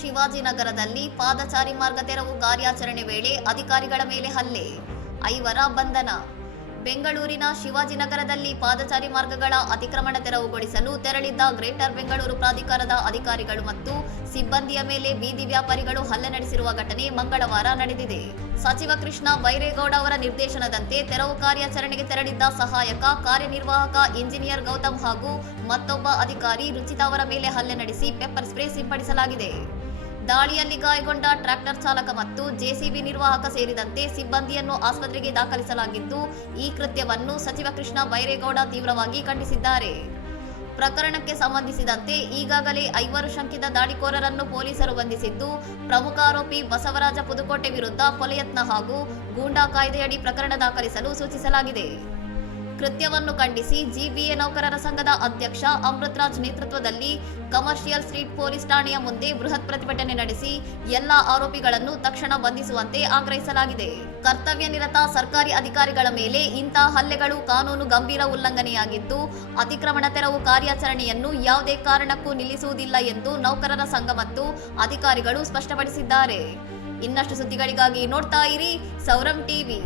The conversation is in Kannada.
ಶಿವಾಜಿನಗರದಲ್ಲಿ ಪಾದಚಾರಿ ಮಾರ್ಗ ತೆರವು ಕಾರ್ಯಾಚರಣೆ ವೇಳೆ ಅಧಿಕಾರಿಗಳ ಮೇಲೆ ಹಲ್ಲೆ, 5 ಬಂಧನ. ಬೆಂಗಳೂರಿನ ಶಿವಾಜಿನಗರದಲ್ಲಿ ಪಾದಚಾರಿ ಮಾರ್ಗಗಳ ಅತಿಕ್ರಮಣ ತೆರವುಗೊಳಿಸಲು ತೆರಳಿದ್ದ ಗ್ರೇಟರ್ ಬೆಂಗಳೂರು ಪ್ರಾಧಿಕಾರದ ಅಧಿಕಾರಿಗಳು ಮತ್ತು ಸಿಬ್ಬಂದಿಯ ಮೇಲೆ ಬೀದಿ ವ್ಯಾಪಾರಿಗಳು ಹಲ್ಲೆ ನಡೆಸಿರುವ ಘಟನೆ ಮಂಗಳವಾರ ನಡೆದಿದೆ. ಸಚಿವ ಕೃಷ್ಣ ಬೈರೇಗೌಡ ಅವರ ನಿರ್ದೇಶನದಂತೆ ತೆರವು ಕಾರ್ಯಾಚರಣೆಗೆ ತೆರಳಿದ್ದ ಸಹಾಯಕ ಕಾರ್ಯನಿರ್ವಾಹಕ ಇಂಜಿನಿಯರ್ ಗೌತಮ್ ಹಾಗೂ ಮತ್ತೊಬ್ಬ ಅಧಿಕಾರಿ ರುಚಿತಾ ಅವರ ಮೇಲೆ ಹಲ್ಲೆ ನಡೆಸಿ ಪೆಪ್ಪರ್ ಸ್ಪ್ರೇ ಸಿಂಪಡಿಸಲಾಗಿದೆ. ದಾಳಿಯಲ್ಲಿ ಗಾಯಗೊಂಡ ಟ್ರ್ಯಾಕ್ಟರ್ ಚಾಲಕ ಮತ್ತು ಜೆಸಿಬಿ ನಿರ್ವಾಹಕ ಸೇರಿದಂತೆ ಸಿಬ್ಬಂದಿಯನ್ನು ಆಸ್ಪತ್ರೆಗೆ ದಾಖಲಿಸಲಾಗಿದ್ದು, ಈ ಕೃತ್ಯವನ್ನು ಸಚಿವ ಕೃಷ್ಣ ಬೈರೇಗೌಡ ತೀವ್ರವಾಗಿ ಖಂಡಿಸಿದ್ದಾರೆ. ಪ್ರಕರಣಕ್ಕೆ ಸಂಬಂಧಿಸಿದಂತೆ ಈಗಾಗಲೇ 5 ಶಂಕಿತ ದಾಳಿಕೋರರನ್ನು ಪೊಲೀಸರು ಬಂಧಿಸಿದ್ದು, ಪ್ರಮುಖ ಆರೋಪಿ ಬಸವರಾಜ ಪುದುಕೋಟೆ ವಿರುದ್ಧ ಕೊಲೆಯತ್ನ ಹಾಗೂ ಗೂಂಡಾ ಕಾಯ್ದೆಯಡಿ ಪ್ರಕರಣ ದಾಖಲಿಸಲು ಸೂಚಿಸಲಾಗಿದೆ. ಕೃತ್ಯವನ್ನು ಖಂಡಿಸಿ ಜಿಬಿಎ ನೌಕರರ ಸಂಘದ ಅಧ್ಯಕ್ಷ ಅಮೃತರಾಜ್ ನೇತೃತ್ವದಲ್ಲಿ ಕಮರ್ಷಿಯಲ್ ಸ್ಟ್ರೀಟ್ ಪೊಲೀಸ್ ಠಾಣೆಯ ಮುಂದೆ ಬೃಹತ್ ಪ್ರತಿಭಟನೆ ನಡೆಸಿ ಎಲ್ಲಾ ಆರೋಪಿಗಳನ್ನು ತಕ್ಷಣ ಬಂಧಿಸುವಂತೆ ಆಗ್ರಹಿಸಲಾಗಿದೆ. ಕರ್ತವ್ಯ ನಿರತ ಸರ್ಕಾರಿ ಅಧಿಕಾರಿಗಳ ಮೇಲೆ ಇಂತಹ ಹಲ್ಲೆಗಳು ಕಾನೂನು ಗಂಭೀರ ಉಲ್ಲಂಘನೆಯಾಗಿದ್ದು, ಅತಿಕ್ರಮಣ ತೆರವು ಕಾರ್ಯಾಚರಣೆಯನ್ನು ಯಾವುದೇ ಕಾರಣಕ್ಕೂ ನಿಲ್ಲಿಸುವುದಿಲ್ಲ ಎಂದು ನೌಕರರ ಸಂಘ ಮತ್ತು ಅಧಿಕಾರಿಗಳು ಸ್ಪಷ್ಟಪಡಿಸಿದ್ದಾರೆ. ಇನ್ನಷ್ಟು ಸುದ್ದಿಗಳಿಗಾಗಿ ನೋಡ್ತಾ ಇರಿ ಸೌರಂ ಟಿವಿ.